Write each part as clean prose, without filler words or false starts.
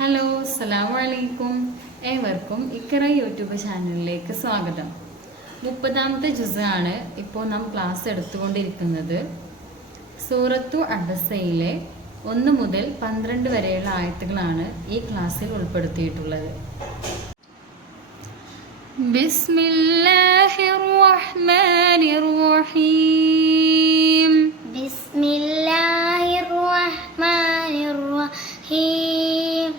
Hello, അസ്സലാമു അലൈക്കും. ഏവർക്കും ഇഖ്റ യൂട്യൂബ് ചാനലിലേക്ക് സ്വാഗതം. 30ാമത്തെ ജുസാണ് ഇപ്പോൾ നാം ക്ലാസ് എടുത്തുകൊണ്ടിരിക്കുന്നത്. സൂറത്തു അബസയിലെ 1 മുതൽ 12 വരെയുള്ള ആയത്തുകളാണ് ഈ ക്ലാസ്സിൽ ഉൾപ്പെടുത്തിയിട്ടുള്ളത്. ബിസ്മില്ലാഹിർ റഹ്മാനിർ റഹീം. ബിസ്മില്ലാഹിർ റഹ്മാനിർ റഹീം.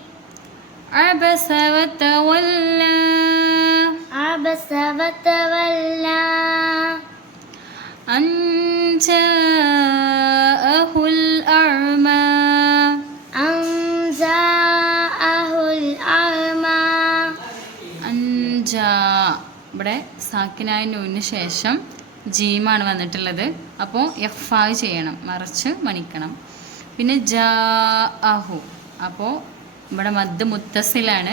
അബസ വതവല്ല. അബസ വതവല്ല. അൻ ജാഅഹുൽ അഅ്മ. അൻ ജാഅഹുൽ അഅ്മ. അൻജാ, ഇവിടെ സാക്കിനായ നൂനിന് ശേഷം ജീമാണ് വന്നിട്ടുള്ളത്. അപ്പോൾ എഫായി ചെയ്യണം, മറിച്ച് മണിക്കണം. പിന്നെ ജാ അഹു, അപ്പോൾ ഇവിടെ മദ് മുത്തസിലാണ്,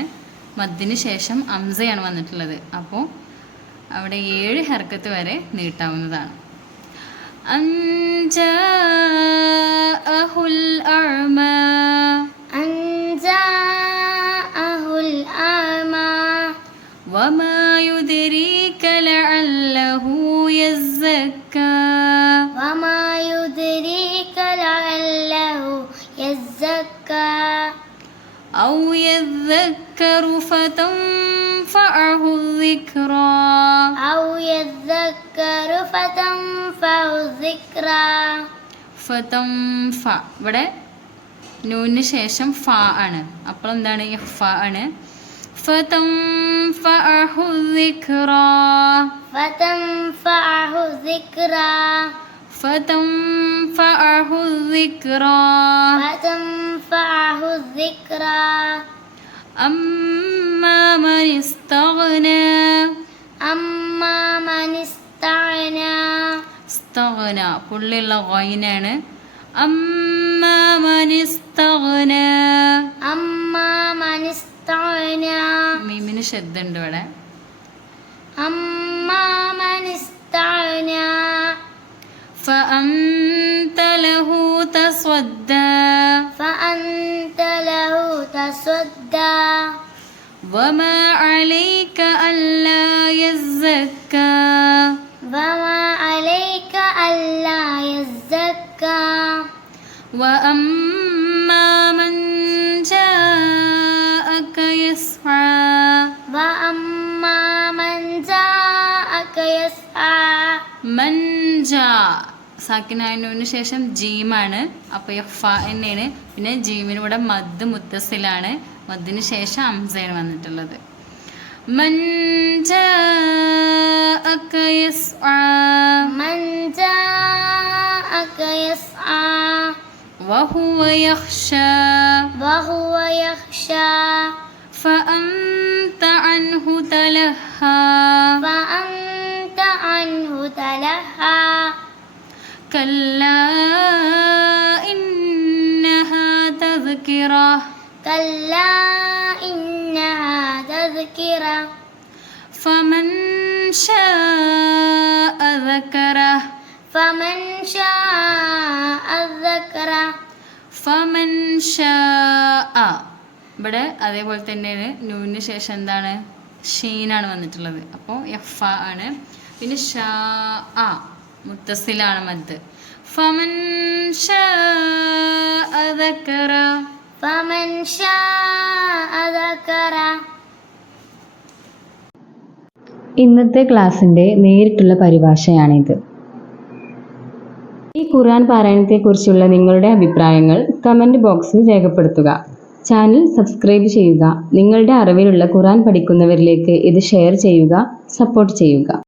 മദ്ദിന് ശേഷം അംസയാണ് വന്നിട്ടുള്ളത്. അപ്പോൾ അവിടെ 7 ഹർക്കത്ത് വരെ നീട്ടാവുന്നതാണ്. അൻജാഅഹുൽ അഅ്മ. അൻ ജാഅഹുൽ അഅ്മ. വമാ യുദ്രീക ലഅല്ലഹു യസ്സക്കാ. വമാ യുദ്രീക ലഅല്ലഹു യസ്സക്കാ. ഔ യദ്ദക്കറു ഫതൻഫഅഹു الذിക്റാ. ഔ യദ്ദക്കറു ഫതൻഫഅഹു الذിക്റാ. ഫതൻഫ, ഇവിടെ നൂനിന് ശേഷം ഫ ആണ്, അപ്പോൾ എന്താണ് ഇഖ്ഫ ആണ്. ഫതൻഫഅഹു الذിക്റാ. ഫതൻഫഅഹു الذിക്റാ. ഫതൻഫഅഹു الذിക്റാ. ഫതൻഫഅഹു الذിക്റാ. അമ്മാ മൻ ഇസ്തഗ്നാ. അമ്മാ മൻ ഇസ്തഗ്നാ. ഇസ്തഗ്ന പുള്ളിയുള്ള ഗൈനാണ്. അമ്മാ മൻ ഇസ്തഗ്നാ. അമ്മാ മൻ ഇസ്തഗ്നാ. മീമിന് ശബ്ദമുണ്ട് ഇവിടെ. അമ്മാ മൻ ഇസ്തഗ്നാ. فأنت له تصدى. فأنت له تصدى. وما عليك ألا يزكى. وما عليك ألا يزكى. وأما من جاءك يسعى. وأما من جاءك يسعى. من جاء, സാക്കിനായ നൂനിന് ശേഷം ജീമാണ്, അപ്പോൾ എഫ തന്നെയാണ്. പിന്നെ ജീമിന് ഇവിടെ മദ് മുത്തസിലാണ്, മദ്ദിന് ശേഷം അംസയാണ് വന്നിട്ടുള്ളത്. മൻ ജാഅക യസ്ആ. من جاءك يسعى. വഹുവ യഖ്ശാ. وهو يخشى. ഫഅൻത അൻഹു തലഹാ. فأنت عنه تلهى. كلا إنها تذكرة. كلا إنها تذكرة. فمن شاء ذكره. فمن شاء ذكره. فمن شاء, ഇവിടെ അതേപോലെ തന്നെയാണ്, നൂനിന് ശേഷം എന്താണ് ഷീനാണ് വന്നിട്ടുള്ളത്, അപ്പോൾ എഫ ആണ്. പിന്നെ ഷാ ആ മുത്തസിലാണ് മദ്. ഫമൻ ശാഅ ദക്കറ. فمن شاء ذكره. ഇന്നത്തെ ക്ലാസ്സിൻ്റെ നേരിട്ടുള്ള പരിഭാഷയാണിത്. ഈ ഖുർആൻ പാരായണത്തെക്കുറിച്ചുള്ള നിങ്ങളുടെ അഭിപ്രായങ്ങൾ കമൻറ്റ് ബോക്സിൽ രേഖപ്പെടുത്തുക. ചാനൽ സബ്സ്ക്രൈബ് ചെയ്യുക. നിങ്ങളുടെ അറിവിലുള്ള ഖുർആൻ പഠിക്കുന്നവരിലേക്ക് ഇത് ഷെയർ ചെയ്യുക, സപ്പോർട്ട് ചെയ്യുക.